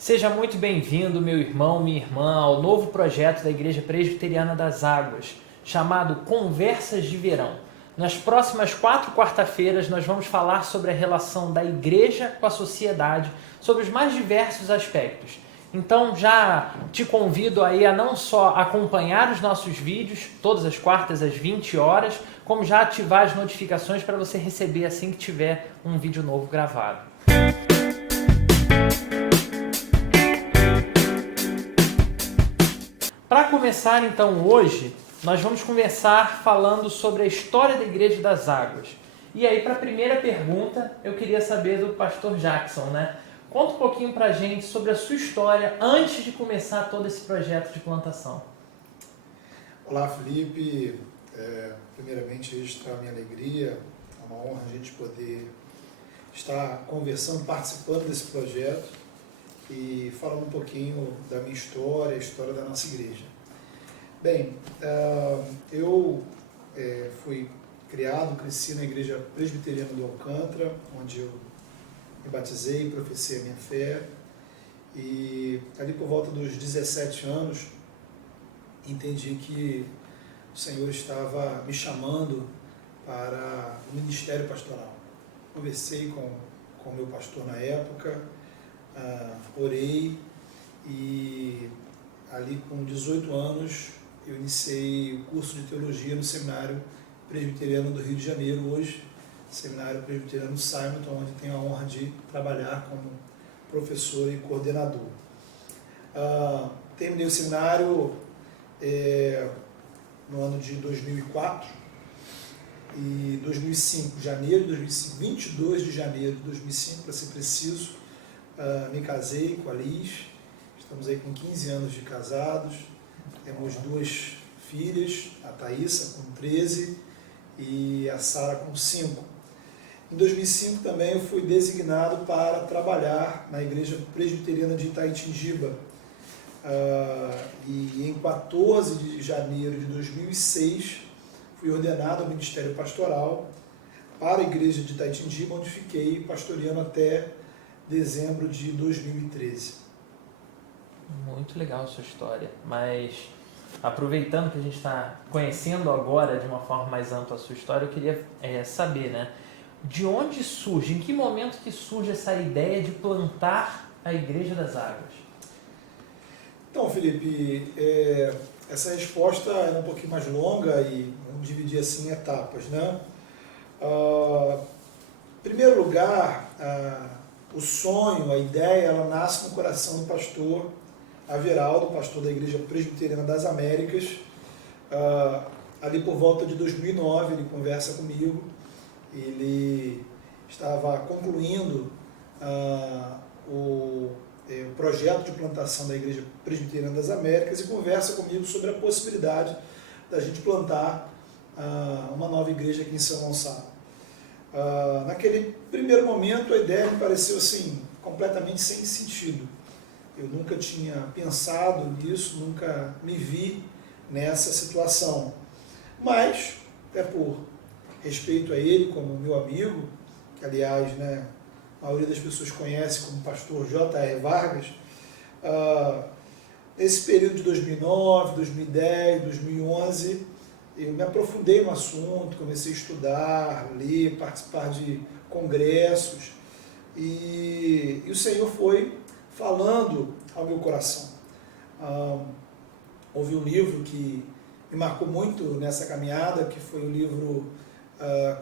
Seja muito bem-vindo, meu irmão, minha irmã, ao novo projeto da Igreja Presbiteriana das Águas, chamado Conversas de Verão. Nas próximas 4 quarta-feiras, nós vamos falar sobre a relação da igreja com a sociedade, sobre os mais diversos aspectos. Então, já te convido aí a não só acompanhar os nossos vídeos, todas as quartas às 20 horas, como já ativar as notificações para você receber assim que tiver um vídeo novo gravado. Para começar, então, hoje, nós vamos começar falando sobre a história da Igreja das Águas. E aí, para a primeira pergunta, eu queria saber do pastor Jackson, né? Conta um pouquinho para a gente sobre a sua história antes de começar todo esse projeto de plantação. Olá, Felipe. Primeiramente, registrar a minha alegria. É uma honra a gente poder estar conversando, participando desse projeto e falando um pouquinho da minha história, a história da nossa igreja. Bem, eu fui criado, cresci na Igreja Presbiteriana do Alcântara, onde eu me batizei, professei a minha fé, e ali por volta dos 17 anos entendi que o Senhor estava me chamando para o ministério pastoral. Conversei com o meu pastor na época, orei, e ali com 18 anos eu iniciei o curso de teologia no Seminário Presbiteriano do Rio de Janeiro, hoje Seminário Presbiteriano Simonton, onde tenho a honra de trabalhar como professor e coordenador. Terminei o seminário no ano de 2004 e 2005, janeiro de 2005, 22 de janeiro de 2005, para ser preciso, me casei com a Liz. Estamos aí com 15 anos de casados, temos 2 filhas, a Thaísa com 13 e a Sara com 5. Em 2005 também eu fui designado para trabalhar na Igreja Presbiteriana de Itaitindiba, e em 14 de janeiro de 2006 fui ordenado ao Ministério Pastoral para a Igreja de Itaitindiba, onde fiquei pastoreando até dezembro de 2013. Muito legal a sua história, mas aproveitando que a gente está conhecendo agora de uma forma mais ampla a sua história, eu queria saber, né, de onde surge, em que momento que surge essa ideia de plantar a Igreja das Águas? Então, Felipe, essa resposta é um pouquinho mais longa e vamos dividir assim em etapas, né? Em primeiro lugar, o sonho, a ideia, ela nasce no coração do pastor Averaldo, pastor da Igreja Presbiteriana das Américas. Ali por volta de 2009, ele conversa comigo, ele estava concluindo o projeto de plantação da Igreja Presbiteriana das Américas e conversa comigo sobre a possibilidade da gente plantar uma nova igreja aqui em São Gonçalo. Naquele primeiro momento, a ideia me pareceu assim, completamente sem sentido. Eu nunca tinha pensado nisso, nunca me vi nessa situação. Mas, até por respeito a ele como meu amigo, que aliás, né, a maioria das pessoas conhece como pastor J.R. Vargas, nesse período de 2009, 2010, 2011, eu me aprofundei no assunto, comecei a estudar, ler, participar de congressos, e o Senhor foi falando ao meu coração. Houve um livro que me marcou muito nessa caminhada, que foi o livro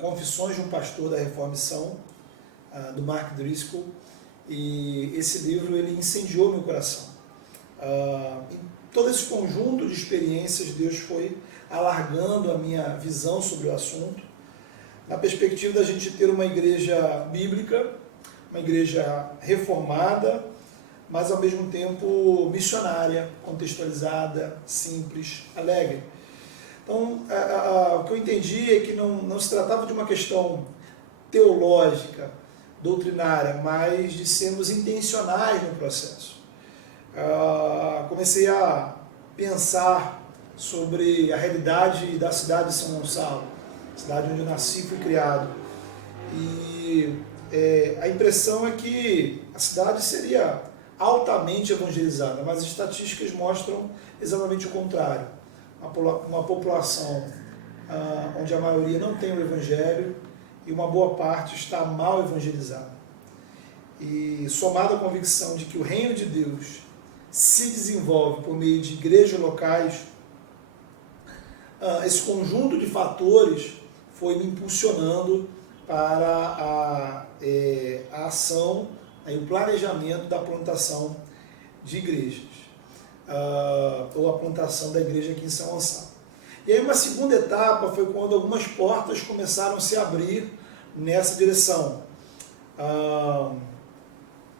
Confissões de um Pastor da Reformação, do Mark Driscoll, e esse livro ele incendiou meu coração. Em todo esse conjunto de experiências, Deus foi alargando a minha visão sobre o assunto, na perspectiva da gente ter uma igreja bíblica, uma igreja reformada, mas ao mesmo tempo missionária, contextualizada, simples, alegre. Então, o que eu entendi é que não se tratava de uma questão teológica, doutrinária, mas de sermos intencionais no processo. Comecei a pensar sobre a realidade da cidade de São Gonçalo, cidade onde eu nasci e fui criado. E a impressão é que a cidade seria altamente evangelizada, mas as estatísticas mostram exatamente o contrário. Uma população onde a maioria não tem o Evangelho e uma boa parte está mal evangelizada. E somado à convicção de que o reino de Deus se desenvolve por meio de igrejas locais, esse conjunto de fatores foi me impulsionando para a ação e o planejamento da plantação de igrejas, ou a plantação da igreja aqui em São Gonçalo. E aí uma segunda etapa foi quando algumas portas começaram a se abrir nessa direção.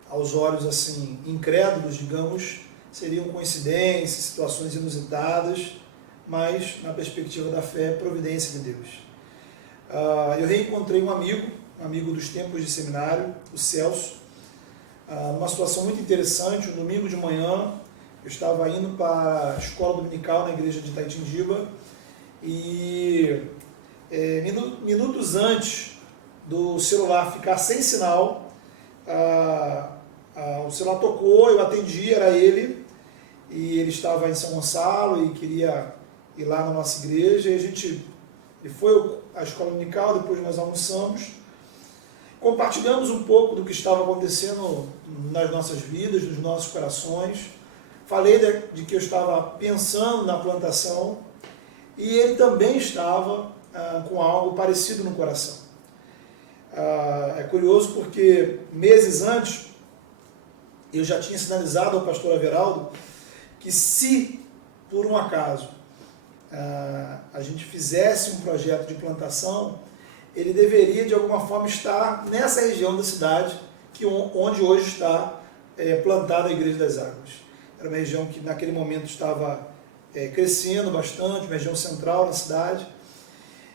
Aos olhos assim incrédulos, digamos, seriam coincidências, situações inusitadas, mas na perspectiva da fé, providência de Deus. Eu reencontrei um amigo dos tempos de seminário, o Celso, numa situação muito interessante. Um domingo de manhã, eu estava indo para a escola dominical na igreja de Itaitindiba e minutos antes do celular ficar sem sinal, o celular tocou, eu atendi, era ele, e ele estava em São Gonçalo e queria ir lá na nossa igreja, e ele foi à escola dominical, depois nós almoçamos, compartilhamos um pouco do que estava acontecendo nas nossas vidas, nos nossos corações, falei de que eu estava pensando na plantação, e ele também estava com algo parecido no coração. É curioso porque meses antes eu já tinha sinalizado ao pastor Everaldo que se por um acaso a gente fizesse um projeto de plantação, ele deveria de alguma forma estar nessa região da cidade onde hoje está plantada a Igreja das Águas. Era uma região que naquele momento estava crescendo bastante, uma região central na cidade.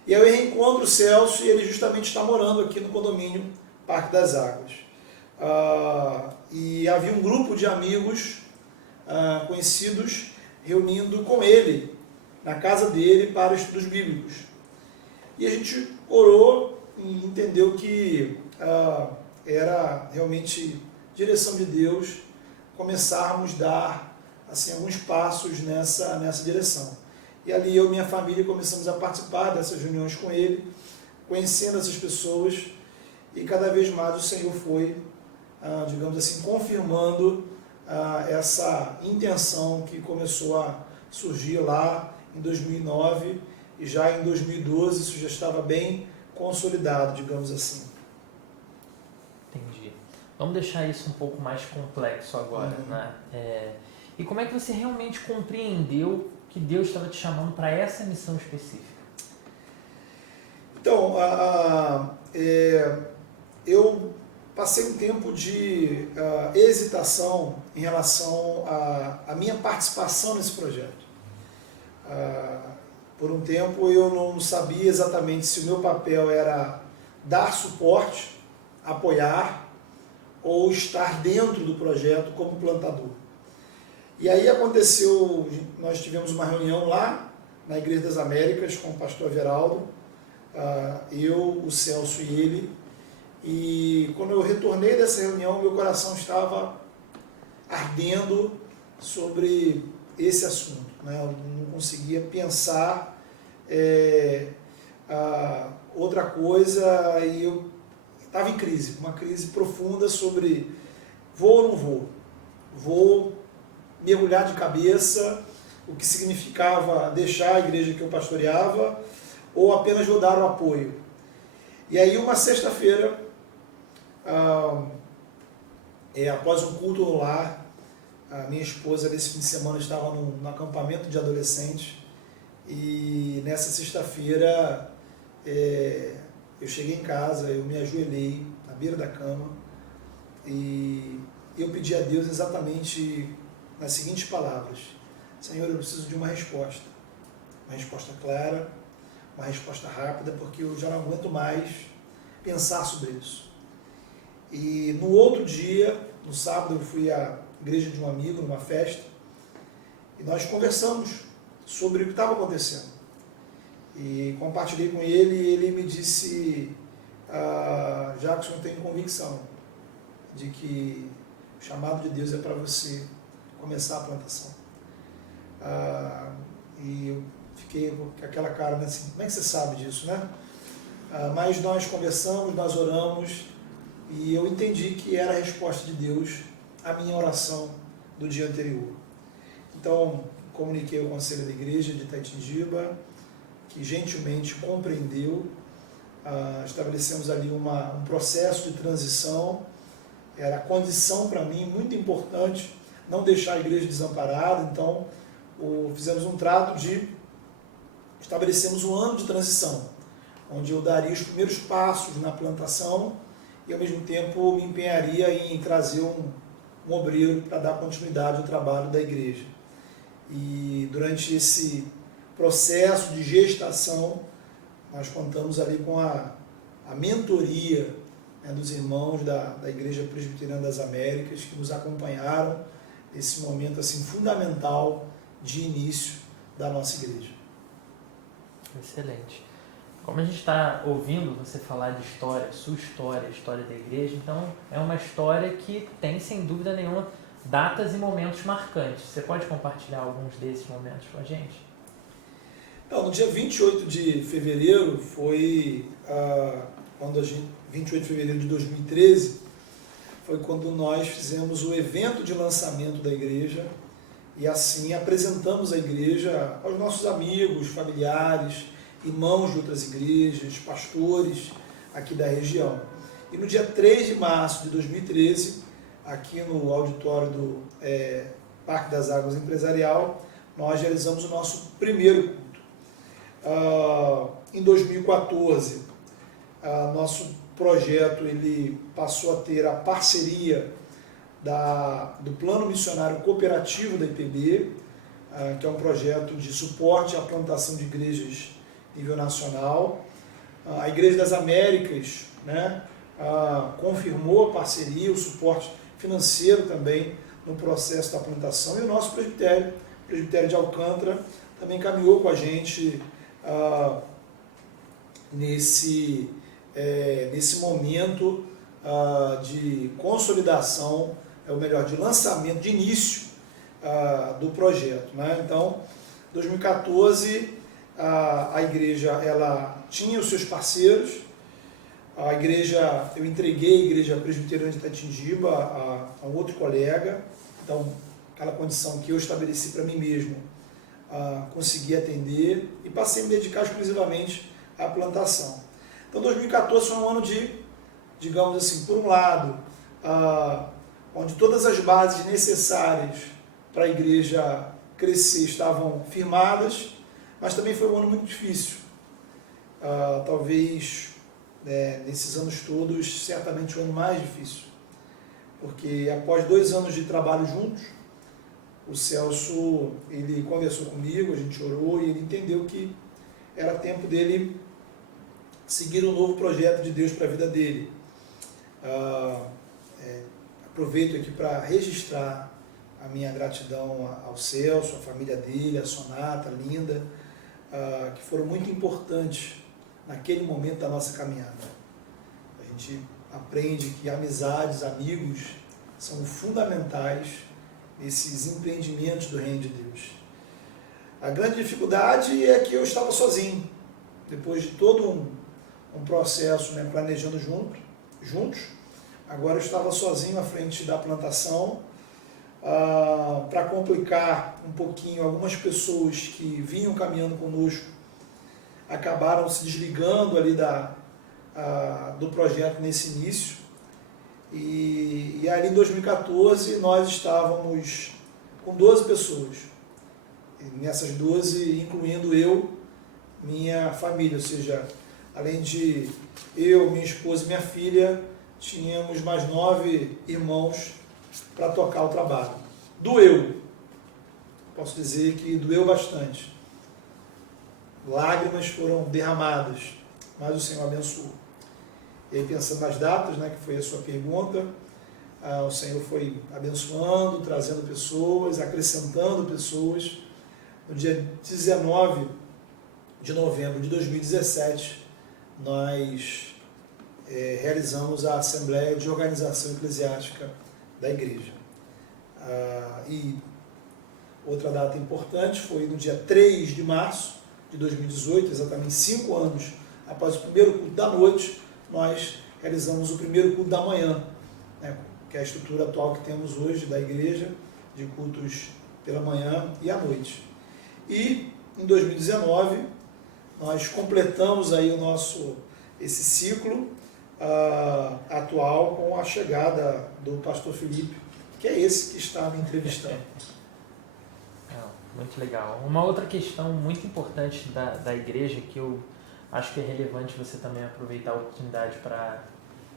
E aí eu reencontro o Celso e ele justamente está morando aqui no condomínio Parque das Águas. E havia um grupo de amigos conhecidos reunindo com ele, na casa dele, para estudos bíblicos. E a gente orou e entendeu que era realmente direção de Deus começarmos a dar assim, alguns passos nessa direção. E ali eu e minha família começamos a participar dessas reuniões com ele, conhecendo essas pessoas, e cada vez mais o Senhor foi, digamos assim, confirmando essa intenção que começou a surgir lá em 2009, e já em 2012 isso já estava bem consolidado, digamos assim. Entendi. Vamos deixar isso um pouco mais complexo agora, né? E como é que você realmente compreendeu que Deus estava te chamando para essa missão específica? Então, eu passei um tempo de hesitação em relação à minha participação nesse projeto. Por um tempo eu não sabia exatamente se o meu papel era dar suporte, apoiar, ou estar dentro do projeto como plantador. E aí aconteceu, nós tivemos uma reunião lá na Igreja das Américas com o pastor Everaldo, eu, o Celso e ele, e quando eu retornei dessa reunião, meu coração estava ardendo sobre esse assunto, né? Eu não conseguia pensar outra coisa, e eu estava em crise, uma crise profunda sobre vou ou não vou, vou mergulhar de cabeça, o que significava deixar a igreja que eu pastoreava, ou apenas vou dar o apoio. E aí uma sexta-feira, após um culto no lar, a minha esposa nesse fim de semana estava num acampamento de adolescentes, e nessa sexta-feira eu cheguei em casa, eu me ajoelhei na beira da cama, e eu pedi a Deus exatamente nas seguintes palavras: Senhor, eu preciso de uma resposta clara, uma resposta rápida, porque eu já não aguento mais pensar sobre isso. E no outro dia, no sábado, eu fui à igreja de um amigo, numa festa, e nós conversamos sobre o que estava acontecendo. E compartilhei com ele, e ele me disse: Jackson, eu tenho convicção de que O chamado de Deus é para você começar a plantação. E eu fiquei com aquela cara, né, assim, como é que você sabe disso, né? Mas nós conversamos, nós oramos, e eu entendi que era a resposta de Deus à minha oração do dia anterior. Então, comuniquei ao conselho da igreja de Itaitindiba, que gentilmente compreendeu. Estabelecemos ali um processo de transição. Era a condição para mim muito importante não deixar a igreja desamparada. Então, fizemos um trato de estabelecemos um ano de transição, onde eu daria os primeiros passos na plantação e, ao mesmo tempo, me empenharia em trazer um obreiro para dar continuidade ao trabalho da igreja. E durante esse processo de gestação, nós contamos ali com a mentoria, né, dos irmãos da Igreja Presbiteriana das Américas, que nos acompanharam nesse momento assim, fundamental de início da nossa igreja. Excelente. Como a gente está ouvindo você falar de história, sua história, a história da igreja, então é uma história que tem, sem dúvida nenhuma, datas e momentos marcantes. Você pode compartilhar alguns desses momentos com a gente? Então, no dia 28 de fevereiro, foi 28 de fevereiro de 2013, foi quando nós fizemos o evento de lançamento da igreja e assim apresentamos a igreja aos nossos amigos, familiares, irmãos de outras igrejas, pastores aqui da região. E no dia 3 de março de 2013, aqui no auditório do Parque das Águas Empresarial, nós realizamos o nosso primeiro culto. Em 2014, nosso projeto ele passou a ter a parceria do Plano Missionário Cooperativo da IPB, que é um projeto de suporte à plantação de igrejas nível nacional. A Igreja das Américas, né, confirmou a parceria, o suporte financeiro também no processo da plantação, e o nosso presbitério, o presbitério de Alcântara, também caminhou com a gente nesse momento de consolidação, ou melhor, de lançamento, de início do projeto, né? Então, 2014, a igreja ela tinha os seus parceiros. A igreja, eu entreguei a Igreja Presbiteriana de Itaitindiba a um outro colega. Então, aquela condição que eu estabeleci para mim mesmo, consegui atender e passei a me dedicar exclusivamente à plantação. Então, 2014 foi um ano de, digamos assim, por um lado, onde todas as bases necessárias para a igreja crescer estavam firmadas, mas também foi um ano muito difícil. Talvez, nesses anos todos, certamente o ano mais difícil, porque após 2 anos de trabalho juntos, o Celso ele conversou comigo, a gente orou e ele entendeu que era tempo dele seguir um novo projeto de Deus para a vida dele. Aproveito aqui para registrar a minha gratidão ao Celso, à família dele, à Sonata, a Linda, que foram muito importantes naquele momento da nossa caminhada. A gente aprende que amizades, amigos, são fundamentais nesses empreendimentos do Reino de Deus. A grande dificuldade é que eu estava sozinho, depois de todo um processo, né, planejando juntos, agora eu estava sozinho à frente da plantação. Para complicar um pouquinho, algumas pessoas que vinham caminhando conosco acabaram se desligando ali do projeto nesse início. E ali em 2014 nós estávamos com 12 pessoas. E nessas 12, incluindo eu, minha família, ou seja, além de eu, minha esposa e minha filha, tínhamos mais 9 irmãos para tocar o trabalho. Doeu. Posso dizer que doeu bastante. Lágrimas foram derramadas, mas o Senhor abençoou. E aí, pensando nas datas, né, que foi a sua pergunta, o Senhor foi abençoando, trazendo pessoas, acrescentando pessoas. No dia 19 de novembro de 2017, nós realizamos a Assembleia de Organização Eclesiástica da Igreja. E outra data importante foi no dia 3 de março de 2018, exatamente 5 anos após o primeiro culto da noite, nós realizamos o primeiro culto da manhã, né, que é a estrutura atual que temos hoje da igreja, de cultos pela manhã e à noite. E em 2019, nós completamos aí esse ciclo atual com a chegada do pastor Felipe, que é esse que está me entrevistando. Muito legal. Uma outra questão muito importante da igreja, que eu acho que é relevante você também aproveitar a oportunidade para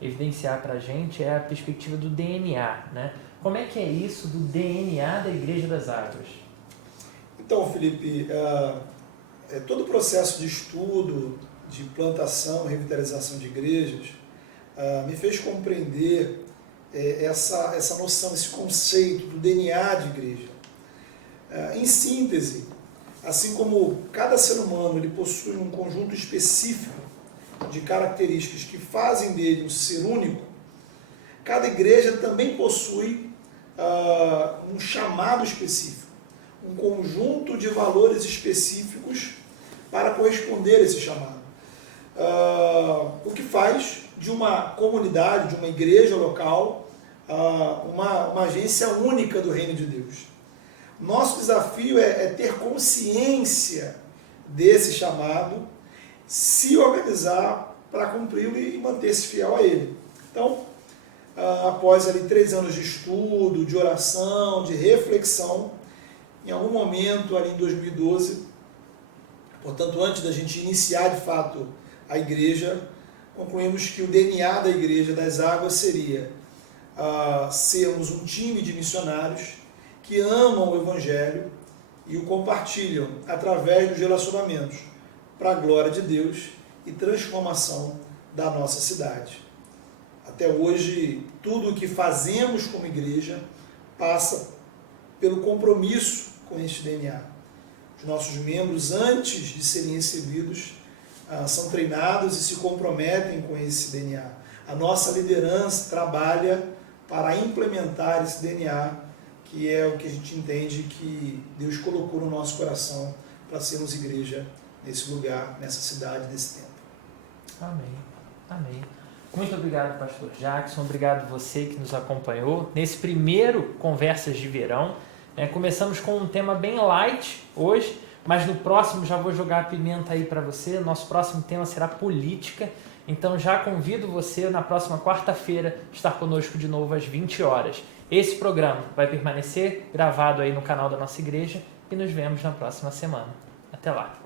evidenciar para a gente, é a perspectiva do DNA, né? Como é que é isso do DNA da Igreja das Águas? Então, Felipe, todo o processo de estudo, de plantação, revitalização de igrejas, me fez compreender essa noção, esse conceito do DNA de igreja. Em síntese, assim como cada ser humano ele possui um conjunto específico de características que fazem dele um ser único, cada igreja também possui um chamado específico, um conjunto de valores específicos para corresponder a esse chamado. O que faz de uma comunidade, de uma igreja local, uma agência única do reino de Deus. Nosso desafio é ter consciência desse chamado, se organizar para cumpri-lo e manter-se fiel a ele. Então, após ali 3 anos de estudo, de oração, de reflexão, em algum momento ali em 2012, portanto antes da gente iniciar de fato a igreja, concluímos que o DNA da Igreja das Águas seria sermos um time de missionários que amam o Evangelho e o compartilham através dos relacionamentos para a glória de Deus e transformação da nossa cidade. Até hoje, tudo o que fazemos como igreja passa pelo compromisso com este DNA. Os nossos membros, antes de serem recebidos, são treinados e se comprometem com esse DNA. A nossa liderança trabalha para implementar esse DNA, que é o que a gente entende que Deus colocou no nosso coração para sermos igreja nesse lugar, nessa cidade, nesse tempo. Amém. Amém. Muito obrigado, pastor Jackson. Obrigado você que nos acompanhou nesse primeiro Conversas de Verão. Começamos com um tema bem light hoje, mas no próximo já vou jogar a pimenta aí para você. Nosso próximo tema será política. Então já convido você na próxima quarta-feira estar conosco de novo às 20 horas. Esse programa vai permanecer gravado aí no canal da nossa igreja e nos vemos na próxima semana. Até lá!